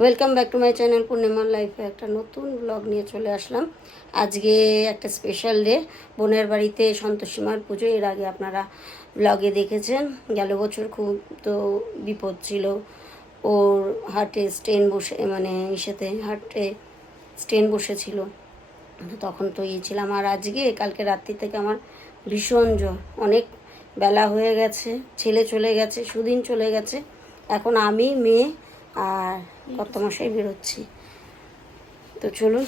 Welcome back to my channel পূর্ণিমার লাইফে একটা নতুন ব্লগ নিয়ে চলে আসলাম। আজকে একটা স্পেশাল ডে, বোনের বাড়িতে সন্তোষীমার পুজো। এর আগে আপনারা ব্লগে দেখেছেন, গেল বছর খুব তো বিপদ ছিল। ওর হার্টে স্টেন বসে, মানে ইসেতে হার্টে স্টেন বসেছিল, তখন তো ছিলাম। আর আজকে কালকে রাত্রি থেকে আমার ভীষণ জ্বর, অনেক বেলা হয়ে গেছে, ছেলে চলে গেছে, সুদিন চলে গেছে, এখন আমি, মেয়ে আর কর্তামশাই বেরোচ্ছি। তো চলুন।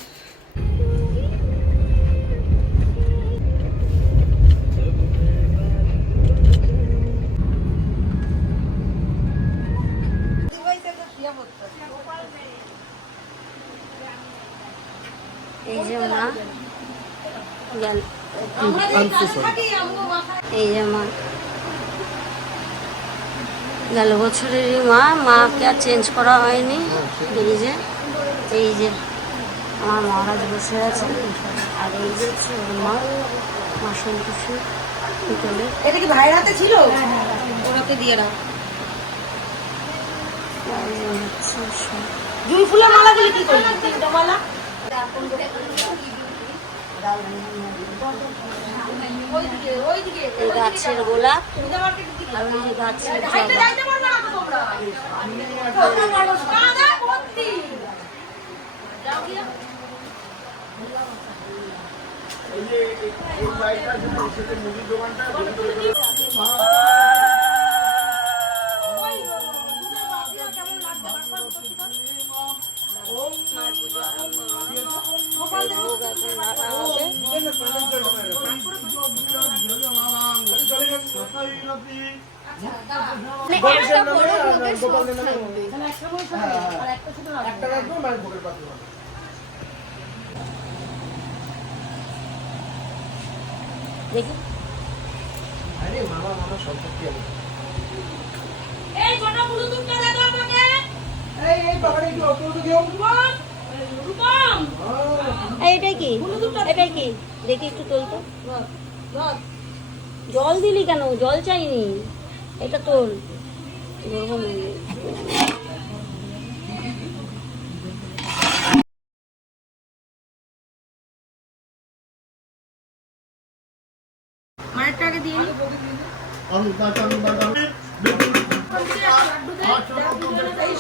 এই যে মা গেল, এই যে মা গেল বছরেরই মাকে আর চেঞ্জ করা হয়নি। এই যে আমার মহারাজ বসে আছে, আর এই যে মা সন্তোষী ভিতরে। এটা কি ভাইয়ের হাতে ছিল? ওরাকে দিয়ে দাও। জুঁই ফুলের মালাগুলি কি করলি? তিনটা মালা গাছের গোলাপ আর ওই যে গাছের দেখি। আরে মামা সম্পত্তি আছে। এই ছোট ব্লুটুথটা দাও আমাকে। এই বাবারে একটু অটো দিও। রূপম এইটা কি? এটাই কি? দেখি একটু তোল তো। জল দিলি কেন? জল চাইনি, এটা তোল। মায়েরটাকে দিয়ে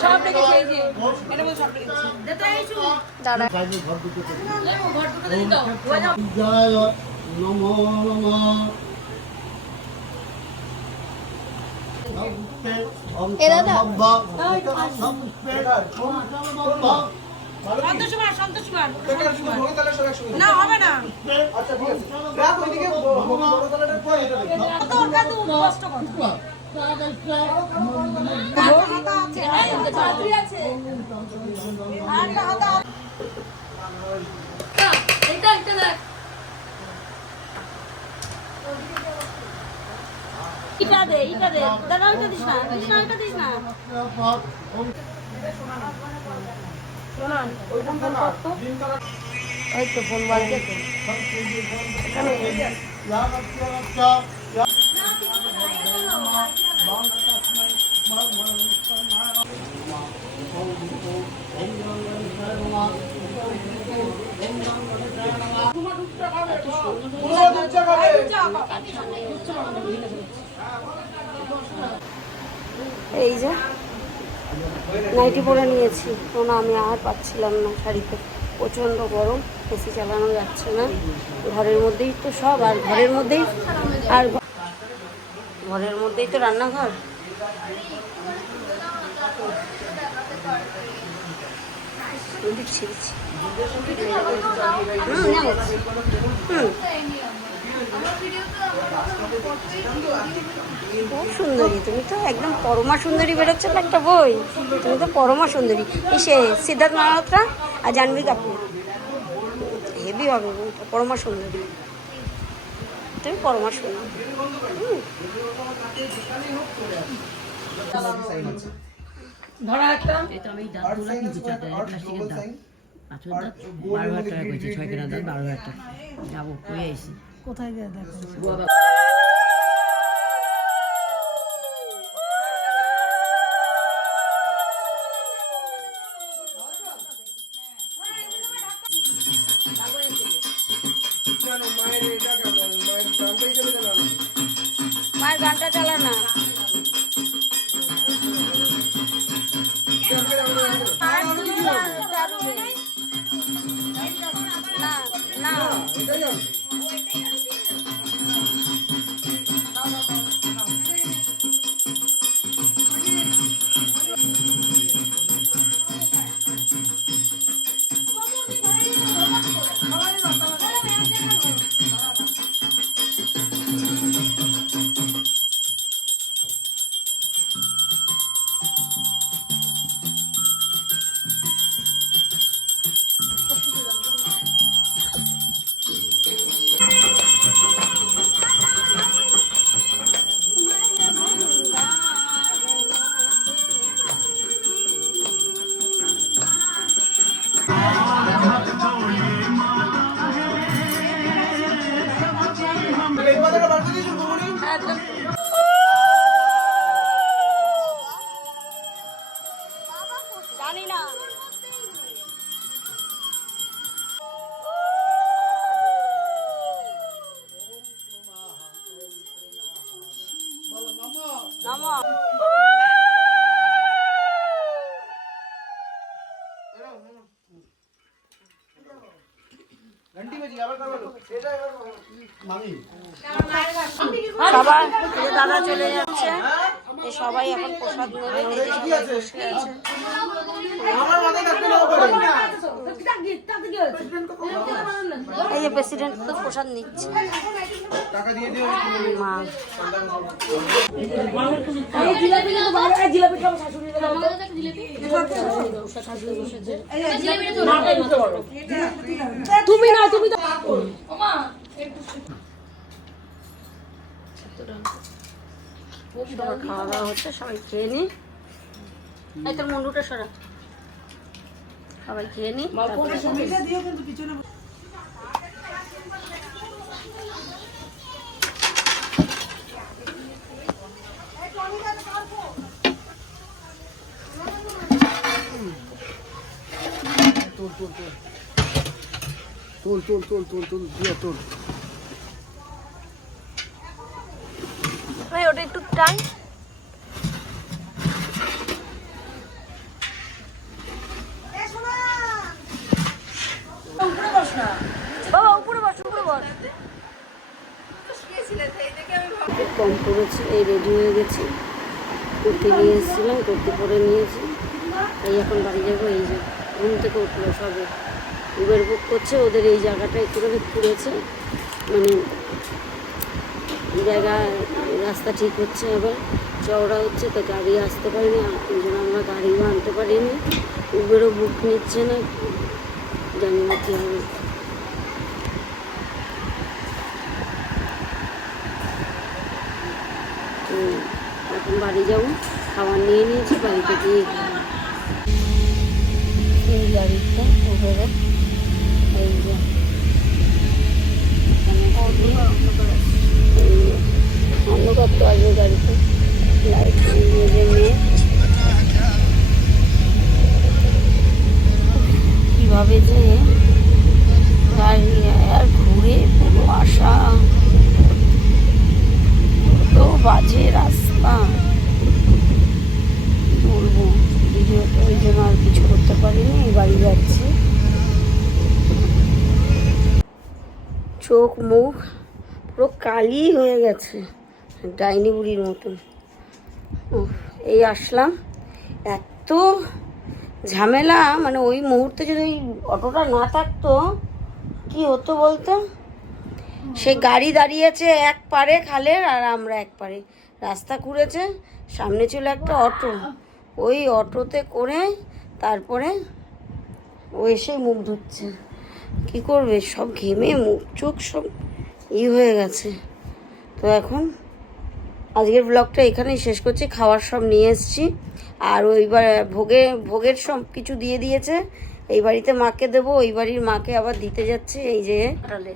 সব রেখেছি। এই যে এটা বল সব রেখেছি। দে তো এই চু দাদা ঘর দুটো দিয়ে দাও। জয় নমো নমো। এ দাদা সন্তোষ কুমার না হবে না। আচ্ছা ঠিক আছে, রাখ ওইদিকে বড়তলাটার পরে এটা দেখো। তোর কাছে কষ্ট কর। হাতা আছে, এই চাদরি আছে। আর হাতা এটা দেখ। ইটা দে দাদা, ওইটা দিস না, ওইটা দিস না। ওই তো ফোন বাজছে তো। এই যে নাইটি পরে নিয়েছি, কোনো আমি আর পাচ্ছিলাম না শাড়িতে, প্রচণ্ড গরম, এসি চালানো যাচ্ছে না। ঘরের মধ্যেই তো সব, আর ঘরের মধ্যেই তো রান্নাঘর। দিচ্ছি খুব সুন্দরী, তুমি তো একদম পরমা সুন্দরী বেরোচ্ছে না একটা বই, তুমি তো পরমা সুন্দরী। সে সিদ্ধার্থ মালহোত্রা আর জাহ্নবী কাপুর, হেভি হবে বইটা, পরমা সুন্দরী, তুমি পরমা সুন্দরী। ধরা একটা এটা আমি দাঁতগুলো কিনছি চারটে প্লাস্টিকের দাঁত। আচ্ছা দাঁত 12,000 টাকা করেছে, 6 কেনা দাঁত 12,000 টাকা। যাবো কই আইছি কোথায় গিয়ে দেখো। গানটাই চলে গেল আমাকে। মায়ের গানটা চালা না। না না এটাই আছে। এই কথাটা বার করে দিয়েছো বৌমনি? একদম। জানি না। নামো। ঘন্টি বাজি আবার কার বলো? এটা এবার মামি। সবাই এই যে দাদা চলে যাচ্ছে, এই সবাই এখন প্রসাদ নেবে। এই যে কি আছে? বসে আছে। আমার মাথায় থাকতে নাও করে। এই যে প্রেসিডেন্ট তো প্রসাদ নিচ্ছে। টাকা দিয়ে দিও মা তুমি না, তুমি তো সবার খাওয়া দাওয়া হচ্ছে, সবাই খেয়ে নি। এই তোর মুন্ডুটা সরা, সবাই খেয়ে নি। তোল দিয়ে তোল। ওটা একটু টান। বাবা উপরে বস, উপরে বস। খুব কম পড়েছে, এই রেডি হয়ে গেছি, কুর্তি নিয়ে এসেছিলাম, কুর্তি পরে নিয়েছি। এই এখন বাড়ি যাবো। এই যে ঘুম থেকে উঠলো সবে, উবের বুক করছে। ওদের এই জায়গাটা একটুখানি ঘুরেছে, মানে জায়গা রাস্তা ঠিক হচ্ছে, আবার চওড়া হচ্ছে, তো গাড়ি আসতে পারিনি, ওই জন্য আমরা গাড়িও আনতে পারিনি। উবেরও বুক নিচ্ছে না, জানি না কী হবে। তো এখন বাড়ি যাবো, খাবার নিয়ে নিয়েছি, বাড়িতে গিয়ে খাবো। এই গাড়িটা উবেরে, এই যে অন্ধকার তো আসবে গাড়িতে, লাইট নিয়ে নিয়ে কীভাবে যে গাড়ি আর ঘুরে পুরো আসা, তো বাজে রাস্তা বলবো। ভিডিওতে ওই জন্য আর কিছু করতে পারিনি, বাড়ি যাচ্ছি। চোখ মুখ পুরো কালি হয়ে গেছে, ডাইনি বুড়ির মতন। এই আসলাম, এত ঝামেলা, মানে ওই মুহূর্তে যদি ওই অটোটা না থাকতো কি হতো বলতো। সে গাড়ি দাঁড়িয়েছে এক পারে খালের, আর আমরা এক পারে, রাস্তা ঘুরেছে, সামনে ছিল একটা অটো, ওই অটোতে করে তারপরে ও এসে মুখ ধুচ্ছে। কী করবে, সব ঘেমে মুখ চোখ সব হয়ে গেছে। তো এখন আজকের ব্লগটা এখানেই শেষ করছি। খাবার সব নিয়ে এসেছি, আর ওইবার ভোগের সব কিছু দিয়ে দিয়েছে। এই বাড়িতে মাকে দেবো, ওই বাড়ির মাকে আবার দিতে যাচ্ছে। এই যে তাহলে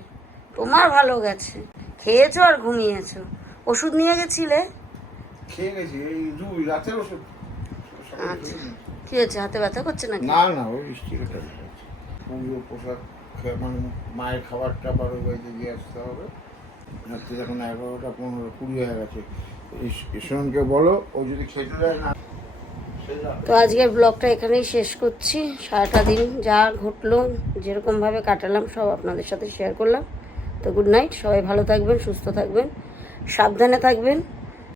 তোমার ভালো গেছে, খেয়েছো আর ঘুমিয়েছো। ওষুধ নিয়ে গেছিলে? খেয়ে গেছি, এই রাতের ওষুধ। আচ্ছা, কি হয়েছে, হাতে ব্যথা করছে নাকি? না না, ওই স্টিলটা পুজো পোশাক মানে মায়ের খাবারটা আবার ওই বাড়িতে দিয়ে আসতে হবে, রাত্রি এখন 11টা 15 20 হয়ে গেছে। ঈশ্বরকে বলো ও যদি খেতে দেয় না। তো আজকের ব্লগটা এখানেই শেষ করছি। সারাটা দিন যা ঘটলো, যেরকমভাবে কাটালাম সব আপনাদের সাথে শেয়ার করলাম। তো গুড নাইট, সবাই ভালো থাকবেন, সুস্থ থাকবেন, সাবধানে থাকবেন।